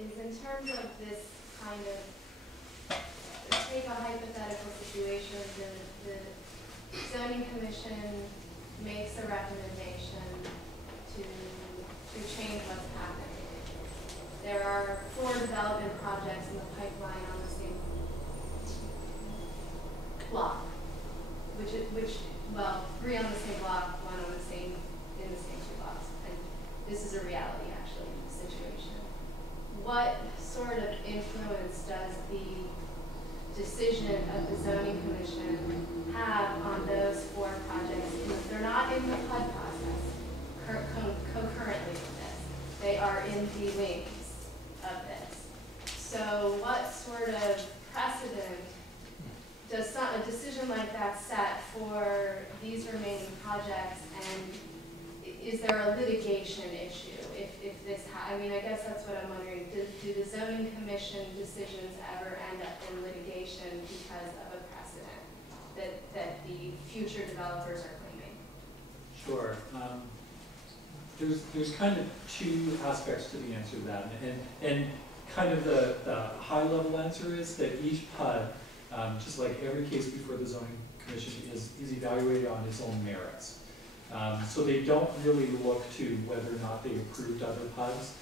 is in terms of this kind of, take a hypothetical situation, the zoning commission makes a recommendation to change what's happening. There are 4 development projects in the pipeline on the same block, well, 3 on the same block, 1 on the same, in the same 2 blocks. And this is a reality, actually, in the situation. What sort of influence does the decision of the zoning commission have on those 4 projects? They're not in the PUD process concurrently with this. They are in the wings of this. So what sort of precedent does a decision like that set for these remaining projects, and is there a litigation issue if this, I mean, I guess that's what I'm wondering. Do the zoning commission decisions ever end up in litigation because of a precedent that the future developers are claiming? Sure. There's kind of 2 aspects to the answer to that, and kind of the high-level answer is that each PUD, just like every case before the zoning commission, is evaluated on its own merits. So they don't really look to whether or not they approved other PUDs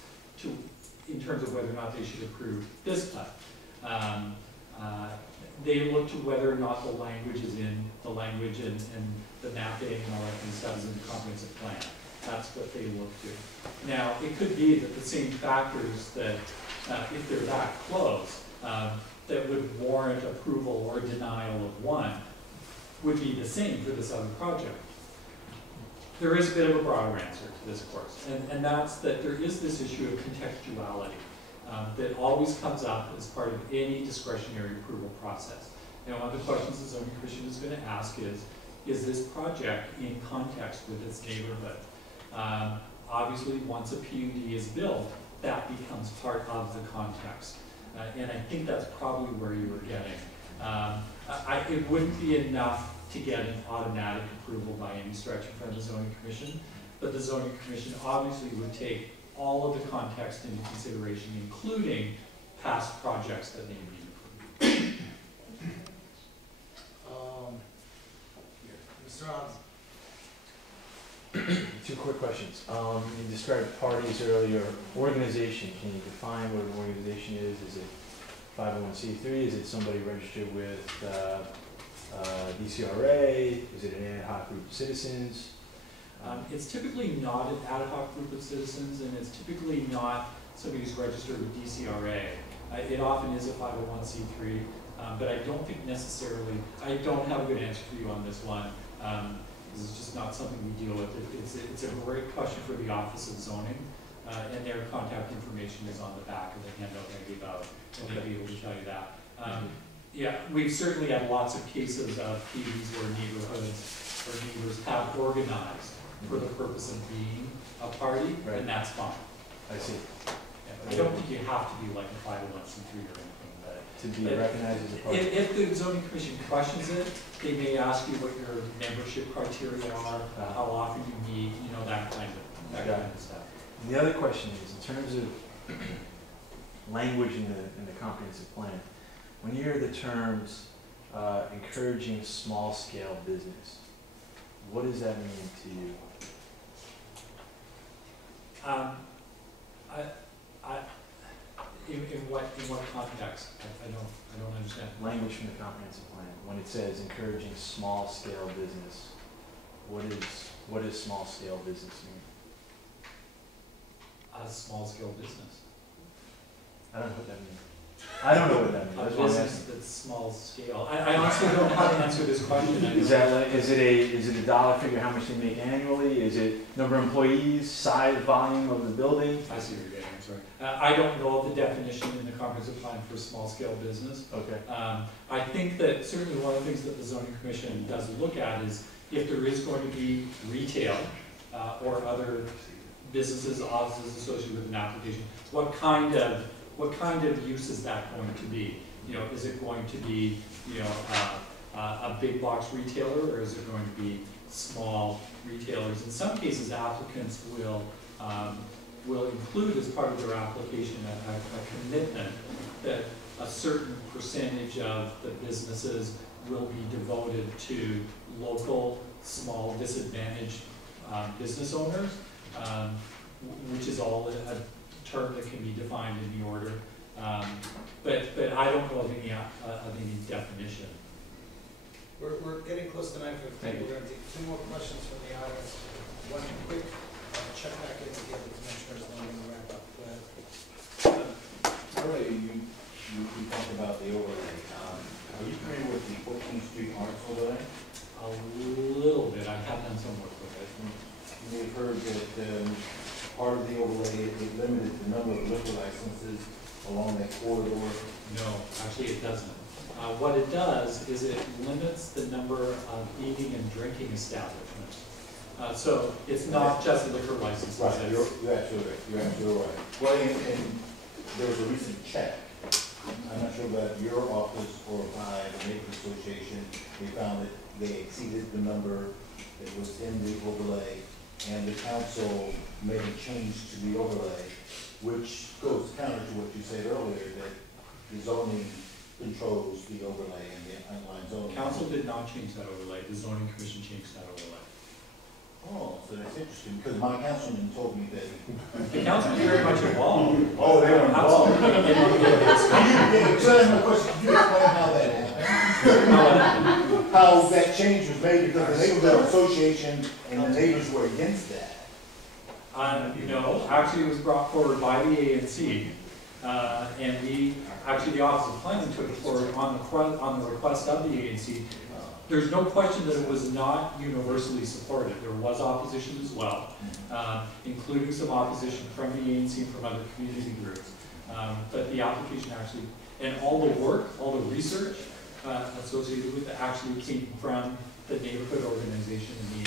in terms of whether or not they should approve this PUD. They look to whether or not the language is in the language and the mapping and all that kind of stuff is in the comprehensive plan. That's what they look to. Now, it could be that the same factors that, if they're that close, that would warrant approval or denial of one would be the same for this other project. There is a bit of a broader answer to this, of course, and that's that there is this issue of contextuality that always comes up as part of any discretionary approval process. Now, one of the questions the zoning commission is going to ask is this project in context with its neighborhood? Obviously, once a PUD is built, that becomes part of the context. And I think that's probably where you were getting. It wouldn't be enough to get an automatic approval by any stretch in front of the zoning commission, but the zoning commission obviously would take all of the context into consideration, including past projects that may be approved. Mr. Hans. 2 quick questions. You described parties earlier. Organization, can you define what an organization is? Is it 501c3? Is it somebody registered with DCRA? Is it an ad hoc group of citizens? It's typically not an ad hoc group of citizens, and it's typically not somebody who's registered with DCRA. It often is a 501c3, but I don't think necessarily, I don't have a good answer for you on this one. This is just not something we deal with. It's a great question for the Office of Zoning, and their contact information is on the back of the handout I gave out, and they'll be able to tell you that. Yeah, we've certainly had lots of cases of PUDs where neighborhoods or neighbors have organized for the purpose of being a party, and that's fine. I see. Yeah, I don't think you have to be like a 501c3 or anything, but to be recognized as a party. If the zoning commission questions it, they may ask you what your membership criteria are, how often you meet, you know, that kind of stuff. And the other question is, in terms of language in the comprehensive plan, when you hear the terms encouraging small-scale business, what does that mean to you? In what context? I don't understand. Language from the comprehensive plan. When it says encouraging small-scale business, what does small-scale business mean? A small-scale business. I don't know what that means. I don't know what that means. A business that's small scale. I honestly don't know how to answer this question. Is it a dollar figure? How much they make annually? Is it number of employees, size, volume of the building? I see what you're getting. I'm sorry. I don't know the definition in the comprehensive plan for small scale business. Okay. I think that certainly one of the things that the zoning commission does look at is if there is going to be retail or other businesses, offices associated with an application, what kind of use is that going to be? You know, is it going to be, you know, a big box retailer, or is it going to be small retailers? In some cases, applicants will will include as part of their application a commitment that a certain percentage of the businesses will be devoted to local, small, disadvantaged business owners, which is all a term that can be defined in the order. But I don't know of any definition. We're getting close to 9:15. We're going to take 2 more questions from the audience. One quick check back in to give the commissioners, and then we're going to wrap up. Go ahead. Earlier, you talked about the overlay. Are you familiar with the 14th Street Arts overlay? A little bit. I have done some work with it. You may have heard that part of the overlay, it limited the number of liquor licenses along that corridor. No, actually it doesn't. What it does is it limits the number of eating and drinking establishments. So it's not just liquor licenses. Right, you're absolutely right. You're absolutely right. Well, and there was a recent check. I'm not sure about your office or by the Neighborhood Association. They found that they exceeded the number that was in the overlay, and the council made a change to the overlay, which goes counter to what you said earlier, that the zoning controls the overlay and the outline zoning. Council did not change that overlay. The zoning commission changed that overlay. Oh, so that's interesting, because my councilman told me that. The council is very much involved. Oh, they were involved. Absolutely. So that's my question, could you explain how that happened? How that change was made, because the neighborhood association and the neighbors were against that. No, actually it was brought forward by the ANC, and the Office of Planning took it forward on the request of the ANC. There's no question that it was not universally supported. There was opposition as well, including some opposition from the ANC and from other community groups. But the application actually, and all the work, all the research associated with it actually came from the neighborhood organization and the